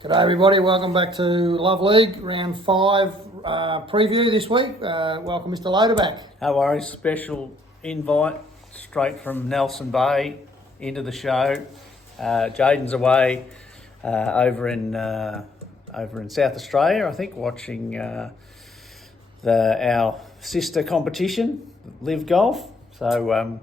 G'day everybody, welcome back to Luv League Round 5 preview this week. Welcome Mr. Loaderback. No worries, special invite straight from Nelson Bay into the show. Jaden's away over in South Australia, I think, watching our sister competition, Live Golf. So,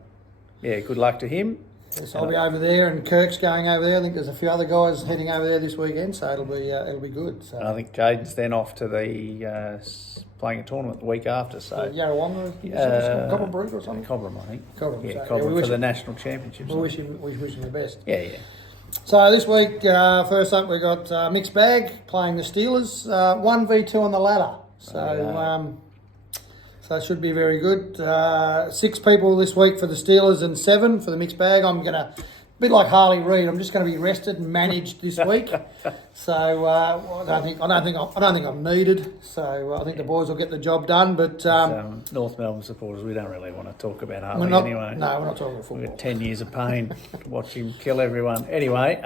good luck to him. Yes, I'll be over there, and Kirk's going over there. I think there's a few other guys heading over there this weekend, so it'll be good. So I think Jaden's then off to the playing a tournament the week after. So Yarrawonga, Cobram or something. Cobram, I think. Cobram, yeah, so, Cobram for the national championships. We wish him the best. Yeah. So this week, first up, we got Mixed Bag playing the Steelers, 1v2 on the ladder. So it should be very good. 6 people this week for the Steelers and 7 for the Mixed Bag. I'm gonna, a bit like Harley Reid, I'm just going to be rested and managed this week. So I don't think I'm needed. So I think the boys will get the job done. But North Melbourne supporters, we don't really want to talk about Harley anyway. No, we're not talking football. We've got 10 years of pain to watch him kill everyone. Anyway,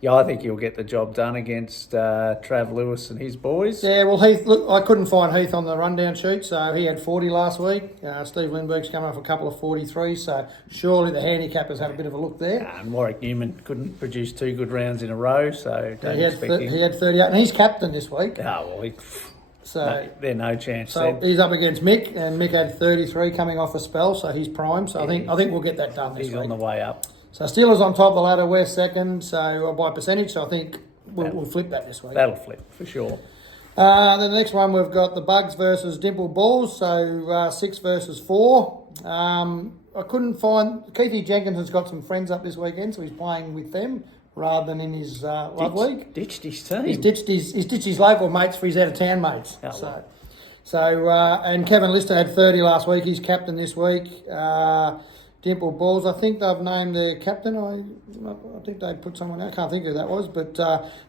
I think he'll get the job done against Trav Lewis and his boys. Yeah, well, Heath, look, I couldn't find Heath on the rundown sheet, so he had 40 last week. Steve Lindbergh's coming off a couple of 43, so surely the handicappers had a bit of a look there. And Warwick Newman couldn't produce 2 good rounds in a row, so don't expect him. He had 38, and he's captain this week. They're no chance. So he's up against Mick, and Mick had 33 coming off a spell, so he's prime. So I think we'll get that done this week. He's on the way up. So Steelers on top of the ladder, we're second, so by percentage, so I think we'll flip that this week. That'll flip, for sure. Then the next one, we've got the Bugs versus Dimple Balls, so 6 versus 4. I couldn't find... Keithy Jenkins has got some friends up this weekend, so he's playing with them rather than in his Love League. Ditched his team. He's ditched his local mates for his out-of-town mates. And Kevin Lister had 30 last week. He's captain this week. Dimple Balls, I think they've named their captain. I think they put someone out. I can't think who that was, but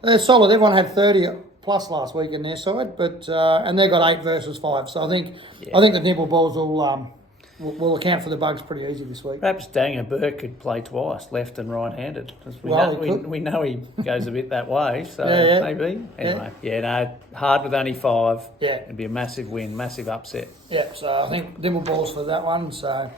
they're solid. Everyone had 30 plus last week in their side, but and they got 8 versus 5. So I think the Dimple Balls will account for the Bugs pretty easy this week. Perhaps Danger Burke could play twice, left and right-handed. We know he goes a bit that way, so maybe. Anyway, hard with only 5. Yeah, it'd be a massive win, massive upset. Yeah, so I think Dimple Balls for that one. So.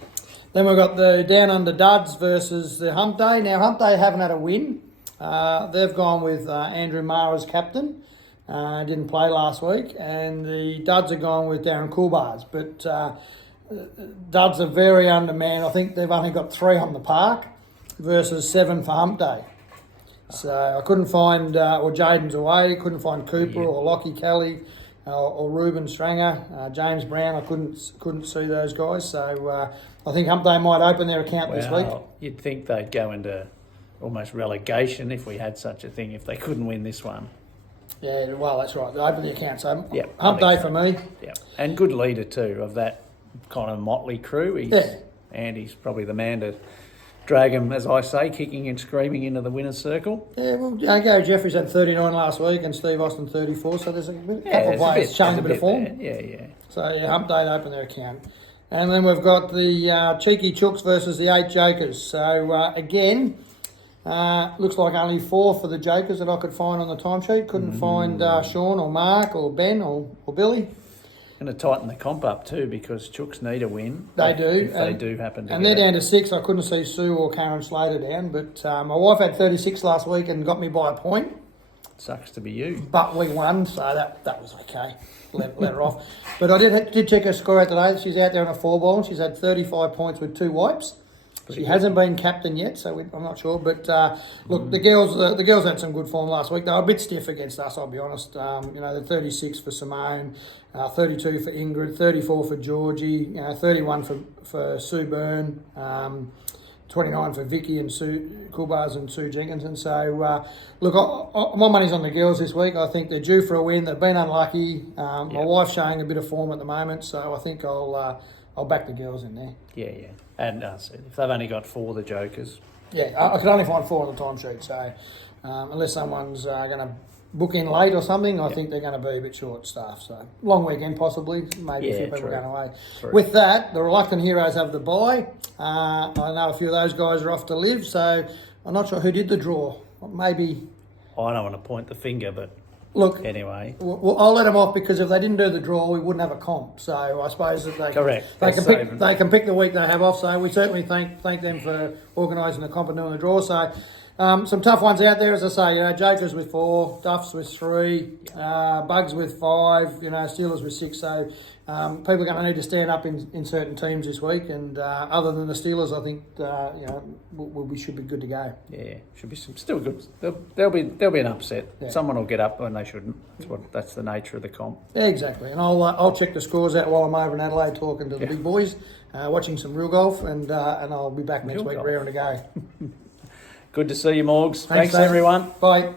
Then we've got the Down Under Duds versus the Hump Day. Now, Hump Day haven't had a win. They've gone with Andrew Maher as captain. Didn't play last week. And the Duds are gone with Darren Coolbars. But Duds are very undermanned. I think they've only got 3 on the park versus 7 for Hump Day. So I couldn't find, Jaden's away, couldn't find Cooper or Lockie Kelly. Or Ruben Stranger, James Brown. I couldn't see those guys, so I think Hump Day might open their account this week. You'd think they'd go into almost relegation if we had such a thing, if they couldn't win this one. Yeah, well, that's right. They open the account, so Hump Day for me. Yeah, and good leader too of that kind of motley crew. Andy's probably the man to drag him, as I say, kicking and screaming into the winner's circle. Yeah, well, Gary Jeffries had 39 last week and Steve Austin 34, so there's a couple of players showing a bit of form. Yeah. So, Hump Day to open their account. And then we've got the Cheeky Chooks versus the 8 Jokers. So, again, looks like only 4 for the Jokers that I could find on the timesheet. Couldn't find Sean or Mark or Ben or Billy. Going to tighten the comp up too because Chooks need a win. They do. If they do happen to. And they're down to 6. I couldn't see Sue or Karen Slater down, but my wife had 36 last week and got me by a point. Sucks to be you. But we won, so that was okay. Let her off. But I did check her score out today. She's out there on a 4-ball and she's had 35 points with 2 wipes. She hasn't been captain yet, so I'm not sure. But look, the girls had some good form last week. They were a bit stiff against us, I'll be honest. The 36 for Simone, 32 for Ingrid, 34 for Georgie, 31 for Sue Byrne, 29 for Vicky and Sue Coolbars and Sue Jenkinson. So look, my money's on the girls this week. I think they're due for a win. They've been unlucky. My wife's showing a bit of form at the moment, so I think I'll back the girls in there. Yeah. And if they've only got 4, the Jokers. Yeah, I could only find 4 on the timesheet, so unless someone's going to book in late or something, I think they're going to be a bit short-staffed. So long weekend possibly, maybe a few people going away. True. With that, the Reluctant Heroes have the bye. I know a few of those guys are off to Live, so I'm not sure who did the draw. Maybe I don't want to point the finger, but Look, anyway. well, I'll let them off because if they didn't do the draw, we wouldn't have a comp. So I suppose that Correct. they can pick the week they have off. So we certainly thank them for organising the comp and doing the draw. So some tough ones out there, as I say. Jokers with 4, Duffs with 3, Bugs with 5. Steelers with 6. So people are going to need to stand up in certain teams this week. And other than the Steelers, I think we should be good to go. Yeah, should be still good. There'll be an upset. Yeah. Someone will get up when they shouldn't. That's the nature of the comp. Yeah, exactly. And I'll check the scores out while I'm over in Adelaide talking to the big boys, watching some real golf, and I'll be back next week raring to go. Good to see you, Morgs. Thanks Dave. everyone. Bye.